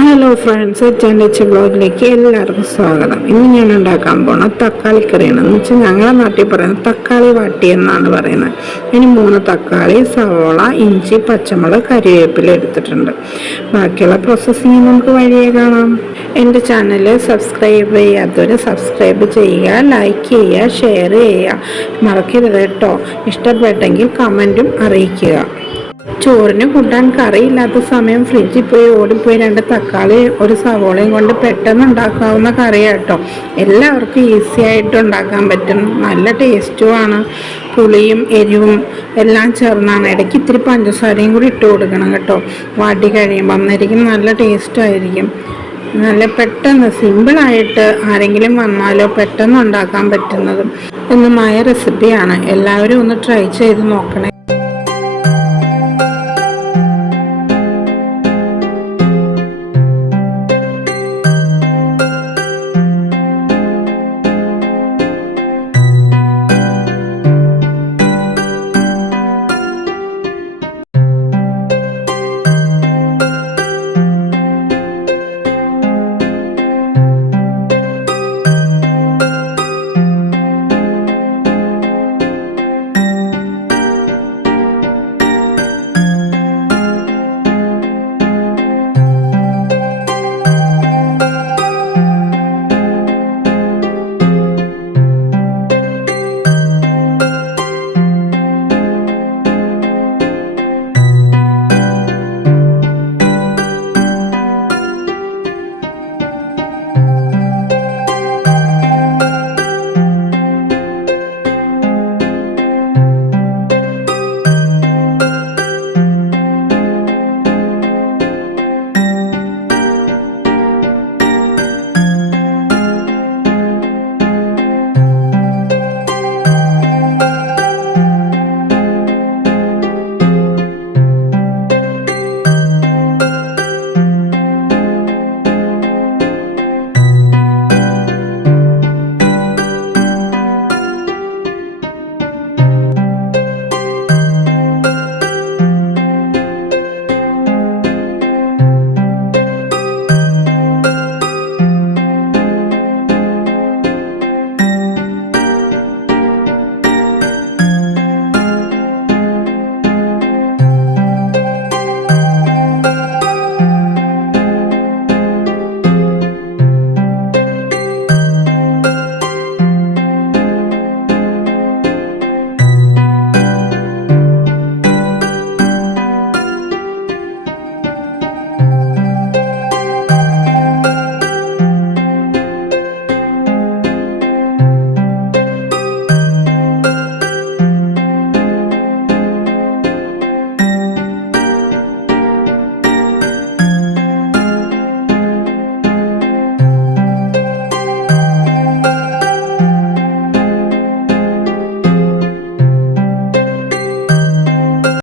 Hello friends, Chennai വ്ളോഗിലേക്ക് എല്ലാവർക്കും സ്വാഗതം. ഇന്ന് ഞാൻ ഉണ്ടാക്കാൻ പോണ തക്കാളി കറിയാണ്. എന്ന് വെച്ചാൽ ഞങ്ങളുടെ നാട്ടിൽ പറയുന്നത് തക്കാളി വാട്ടി എന്നാണ് പറയുന്നത്. ഇനി 3 തക്കാളി, സവോള, ഇഞ്ചി, പച്ചമുളക്, കരിവേപ്പില എടുത്തിട്ടുണ്ട്. ബാക്കിയുള്ള പ്രോസസ്സിങ് നമുക്ക് വഴിയേ കാണാം. എൻ്റെ ചാനൽ സബ്സ്ക്രൈബ് ചെയ്യാത്തവർ സബ്സ്ക്രൈബ് ചെയ്യുക, ലൈക്ക് ചെയ്യുക, ഷെയർ ചെയ്യുക മറക്കരുത് കേട്ടോ. ഇഷ്ടപ്പെട്ടെങ്കിൽ കമൻറ്റും അറിയിക്കുക. ചോറിന് കൂട്ടാൻ കറിയില്ലാത്ത സമയം ഫ്രിഡ്ജിൽ പോയി ഓടിപ്പോയി 2 തക്കാളി 1 സവോളയും കൊണ്ട് പെട്ടെന്ന് ഉണ്ടാക്കാവുന്ന കറിയാട്ടോ. എല്ലാവർക്കും ഈസി ആയിട്ട് ഉണ്ടാക്കാൻ പറ്റും. നല്ല ടേസ്റ്റുമാണ്. പുളിയും എരിവും എല്ലാം ചേർന്നാണ്. ഇടയ്ക്ക് ഇത്തിരി പഞ്ചസാരയും കൂടി ഇട്ട് കൊടുക്കണം കേട്ടോ. വാട്ടി കഴിയുമ്പോൾ അന്നേരം നല്ല ടേസ്റ്റായിരിക്കും. നല്ല പെട്ടെന്ന് സിമ്പിളായിട്ട് ആരെങ്കിലും വന്നാലോ പെട്ടെന്ന് ഉണ്ടാക്കാൻ പറ്റുന്നതും ഒന്നുമായ റെസിപ്പിയാണ്. എല്ലാവരും ഒന്ന് ട്രൈ ചെയ്ത് നോക്കണേ.